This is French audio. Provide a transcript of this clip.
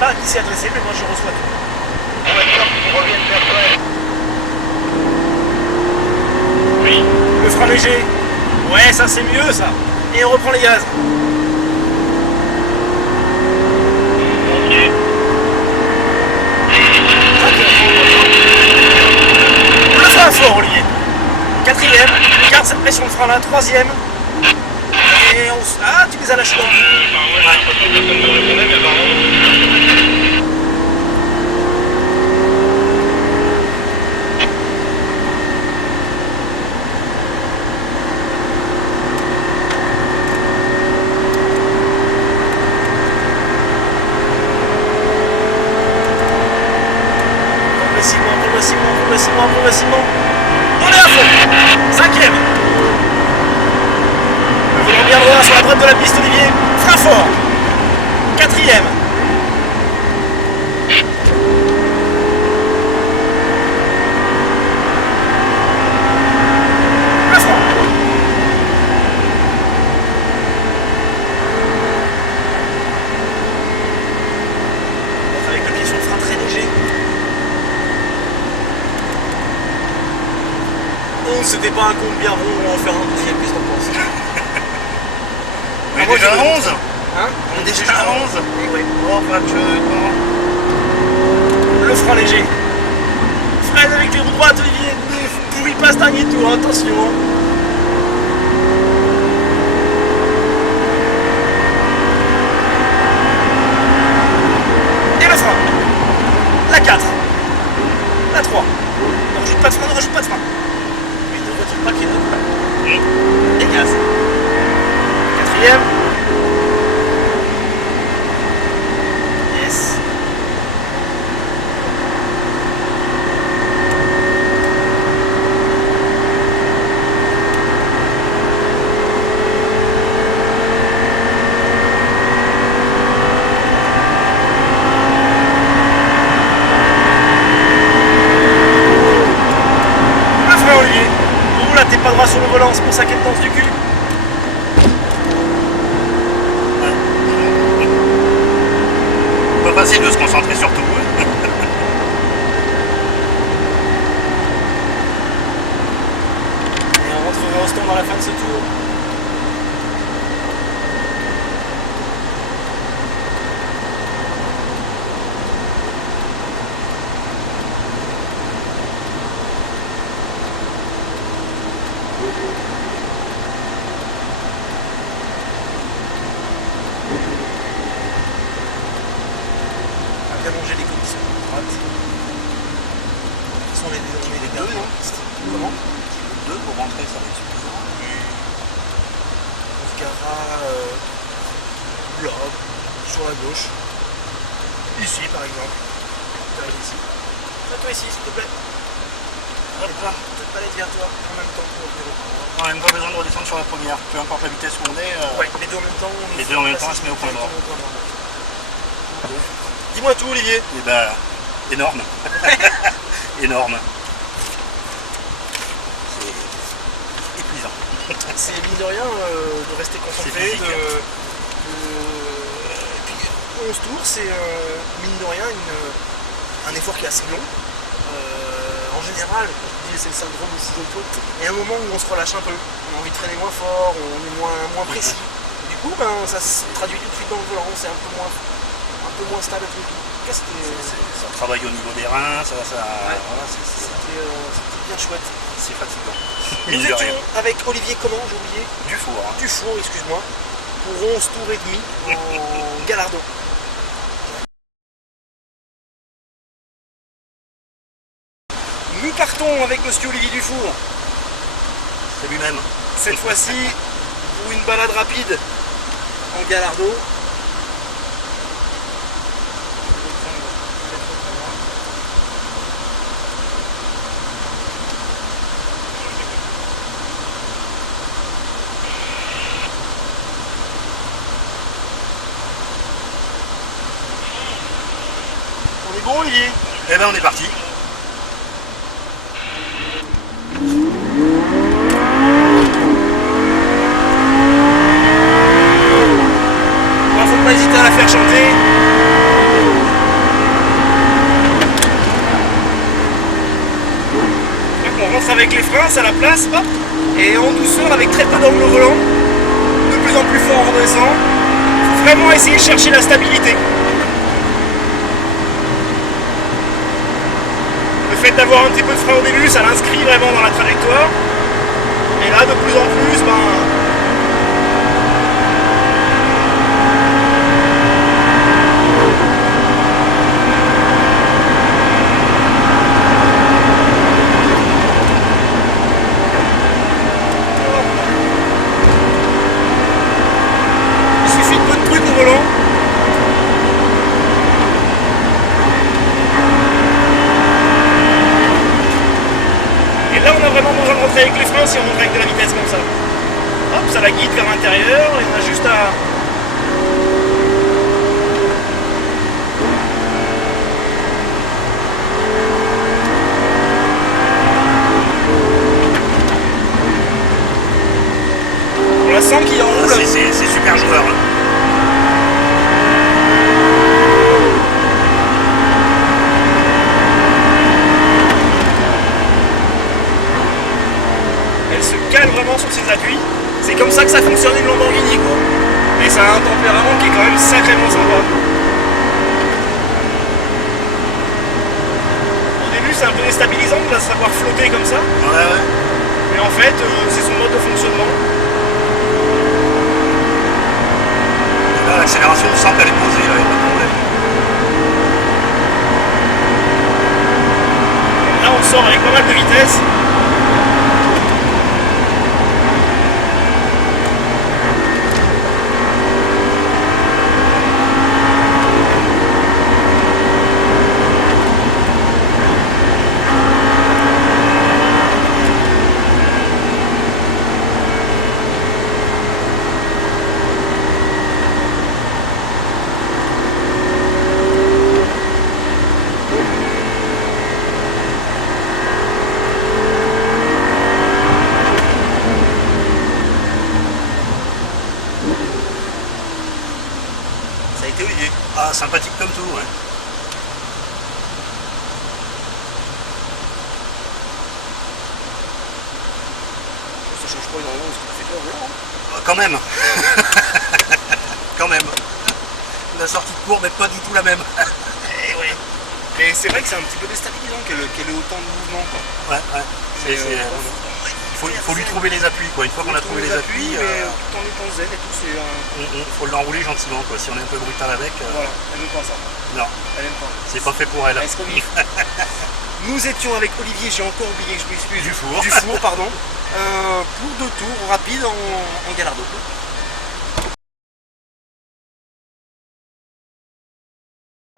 pas à qui c'est adressé, mais moi je reçois tout. On revient vers toi. Oui. Le frein léger. Ouais, ça c'est mieux ça. Et on reprend les gaz. Ok. Le frein fort, Olivier. Quatrième. Garde cette pression de frein là. Troisième. Et on... Ah, tu les as lâchés dans le cul. Ouais, parce que personne ne me répondait, mais apparemment. Progressivement. On est à fond. Cinquième. Le volant bien droit sur la droite de la piste, Olivier. Frein fort. Quatrième. Le frein. Avec le pied sur le frein très léger. 11, c'était pas un compte bien rond, on va en faire un deuxième, qu'est-ce que t'en penses? On est déjà à 11. Hein? On est déjà à 11. Et ouais. Oh, pas de jeu, Le frein léger. Freine avec les roues droites, Olivier. Ne pourris pas ce dernier tour, attention. Et le frein. La 4. La 3. Ne rajoute pas de frein, ne rajoute pas de frein. Mais ne retire pas qu'il y ait et gaz. Quatrième. Yes. Le frein, Olivier. Ouh là, t'es pas droit sur le volant, c'est pour ça qu'elle danse du cul. Pas facile de se concentrer sur tout. Et on rentrera au stand à la fin de ce tour. On va bien manger les conditions de droite. Ce sont les gars. Deux, non? Comment? 2 pour rentrer, ça va être suffisant. On se garera là, sur la gauche. Ici par exemple. T'arrives ici. Toi ici s'il te plaît. Hop là. Peut-être pas les dire toi en même temps pour le bureau. On n'a même pas besoin de redescendre sur la première, peu importe la vitesse où on est. Ouais, les deux en même temps. Les deux en même temps, elle se met au point mort. Dis-moi tout, Olivier. Et ben, énorme. Énorme. C'est épuisant. C'est mine de rien de rester concentré. physique. Et puis 11 tours, c'est mine de rien un effort qui est assez long. En général, je dis c'est le syndrome du ciseau de peau. Et à un moment où on se relâche un peu, on a envie de traîner moins fort, on est moins précis. Du coup, ben, ça se traduit tout de suite dans le volant, c'est un peu moins stable et tout. Ça travaille au niveau des reins, Ouais. voilà, C'était bien chouette. c'est fatigant. Nous Mine de rien. étions avec Olivier, comment j'ai oublié? Dufour. Hein. Dufour, excuse-moi, pour 11 tours et demi en Gallardo. Nous partons avec monsieur Olivier Dufour. C'est lui-même. Cette fois-ci, pour une balade rapide en Gallardo. On est bon, Olivier? Eh ben on est parti. Faut pas hésiter à la faire chanter. avec les freins, ça la place, hop, et en douceur avec très peu d'angle volant, de plus en plus fort en redressant. Faut vraiment essayer de chercher la stabilité. Le fait d'avoir un petit peu de frein au début, ça l'inscrit vraiment dans la trajectoire. Et là, de plus en plus, il suffit de peu de trucs au volant. Et là, on a vraiment besoin de rentrer avec les freins si on monte avec de la vitesse comme ça. Hop, ça la guide vers l'intérieur et on a juste à... On la sent qui enroule. C'est super joueur. Hein. Elle se cale vraiment sur ses appuis. C'est comme ça que ça fonctionne une Lamborghini, quoi. Mais ça a un tempérament qui est quand même sacrément sympa. Au début, c'est un peu déstabilisant de la savoir flotter comme ça. Ouais. Mais en fait, c'est son mode de fonctionnement. Là, l'accélération, on sent qu'elle est posée, là, il n'y a pas de problème. Là, on sort avec pas mal de vitesse. Ça a été Olivier. Ah, sympathique comme tout, ouais. Ça change pas énormément de ce que tu as fait toi, voilà. Ah, quand même. Quand même. La sortie de courbe n'est pas du tout la même. Eh ouais. Mais c'est vrai que c'est un petit peu déstabilisant qu'elle ait autant de mouvements, quoi. Ouais. Il faut lui trouver les appuis, quoi. Une fois qu'on a trouvé les appuis, mais tout en étant zen et tout, c'est un... faut l'enrouler gentiment, quoi. Si on est un peu brutal avec, Voilà, elle n'aime pas ça. non, Elle aime pas. c'est pas fait pour elle. Est-ce qu'on y... Nous étions avec Olivier, j'ai encore oublié, je m'excuse. Du four. Du four, pardon. Pour 2 tours rapides en Gallardo.